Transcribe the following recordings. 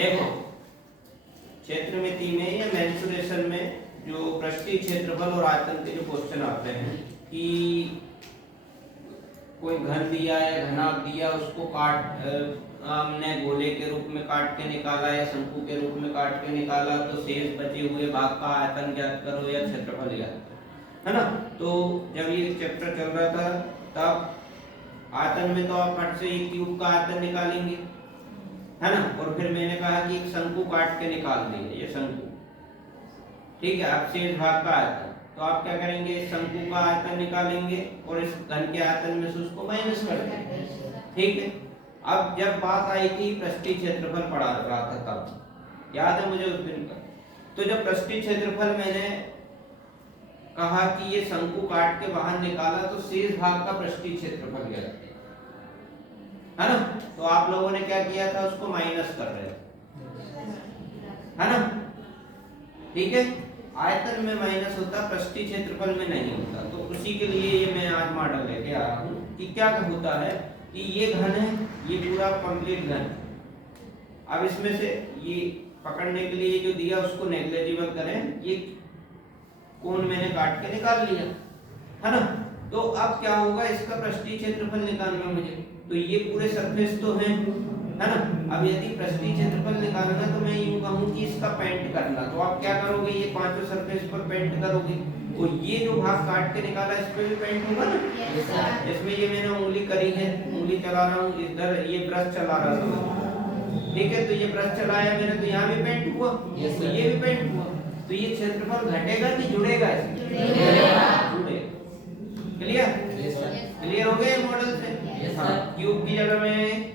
देखो क्षेत्रमिति में या मेंसुरेशन में जो पृष्ठीय क्षेत्रफल और आयतन के जो क्वेश्चन आते हैं कि कोई घन दिया या घनाभ दिया, उसको काट हमने गोले के रूप में काट के निकाला या शंकु के रूप में काट के निकाला, तो शेष बचे हुए भाग का आयतन ज्ञात करो या क्षेत्रफल ज्ञात करो, है ना। तो जब ये चैप्टर चल रहा था तब आयतन में तो आप फट से एक क्यूब का आयतन निकालेंगे, है ना। और फिर मैंने कहा कि एक शंकु काट के निकाल देंगे, ये शंकु, ठीक है। अब शेष भाग का आयतन, तो आप क्या करेंगे, शंकु का आयतन निकालेंगे और इस घन के आयतन में से उसको माइनस कर देंगे, ठीक है। अब जब बात आई थी पृष्ठीय क्षेत्रफल पढ़ा रहा था तब याद है मुझे उस दिन का, तो जब पृष्ठीय क्षेत्रफल मैंने कहा कि ये शंकु काट के बाहर निकाला तो शेष भाग का पृष्ठीय क्षेत्रफल गया, है ना। तो आप लोगों ने क्या किया था, उसको माइनस कर रहे थे, है ना, ठीक है। आयतन में माइनस होता, पृष्ठीय क्षेत्रफल में नहीं होता। तो उसी के लिए ये मैं आज मॉडल लेके आया हूँ कि क्या होता है कि ये घन है, ये पूरा कंप्लीट घन। अब इसमें से ये पकड़ने के लिए जो दिया उसको नेग्लिजिबल करें, ये कोण मैंने काट के निकाल लिया, है ना। तो अब क्या होगा, इसका पृष्ठीय क्षेत्रफल निकालना मुझे, तो ये पूरे सरफेस तो है ना। अब यदि पृष्ठीय क्षेत्रफल निकालना तो मैं यूं कहूं कि इसका पेंट करना, तो आप क्या करोगे, ये पांचों सरफेस पर पेंट करोगे, और ये जो भाग काट के निकाला इस पे भी पेंट होगा ना। इसमें ये मैंने उंगली करी है, उंगली चला रहा हूँ, इधर ये ब्रश चला रहा था, ठीक है। तो ये ब्रश चलाया मैंने, तो यहाँ भी पेंट हुआ, तो ये भी पेंट हुआ, तो ये क्षेत्रफल घटेगा कि जुड़ेगा, जुड़ेगा। क्लियर, क्लियर हो गया मॉडल से। क्यूब की जगह में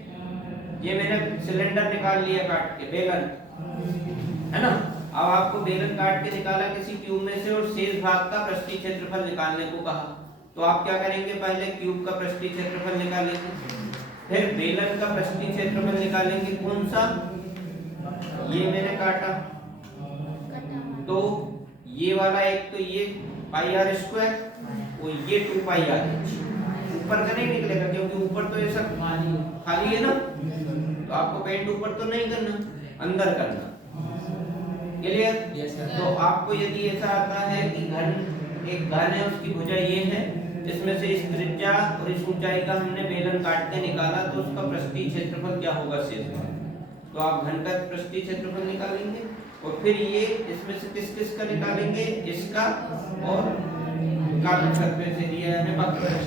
ये मैंने सिलेंडर निकाल लिया काट के, बेलन, है ना। अब आपको बेलन काट के निकाला किसी क्यूब में से और शेष भाग का पृष्ठीय क्षेत्रफल निकालने को कहा, तो आप क्या करेंगे, पहले क्यूब का पृष्ठीय क्षेत्रफल निकालेंगे, फिर बेलन का पृष्ठीय क्षेत्रफल निकालेंगे। कौन सा, ये मैंने काटा, तो ये वाला एक, तो ये पाई आर स्क्वायर और ये 2 पाई आर, ऊपर का नहीं निकलेगा क्योंकि ऊपर तो ये सब खाली है ना, तो आपको पेंट ऊपर तो नहीं करना, अंदर करना। क्लियर, तो आपको यदि ऐसा आता है कि घन, एक घन है, उसकी भुजा ये है, इसमें से इस त्रिज्या और इस ऊंचाई का हमने बेलन काट के निकाला, तो उसका पृष्ठीय क्षेत्रफल क्या होगा, शेष भाग। तो आप घन का पृष्ठीय क्षेत्रफल निकालेंगे और फिर ये इसमें से किस किस का निकालेंगे, इसका और काट सरफेस एरिया है वक्र।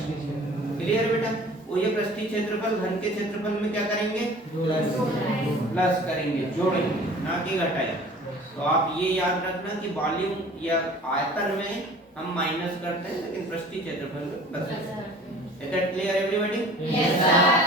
क्लियर बेटा, वो ये पृष्ठीय क्षेत्रफल घन के क्षेत्रफल में क्या करेंगे, प्लस करेंगे, जोड़ेंगे, ना कि घटाएंगे। तो आप ये याद रखना कि वॉल्यूम या आयतन में हम माइनस करते हैं, लेकिन पृष्ठीय क्षेत्रफल में plus. Is that clear everybody? Yes sir.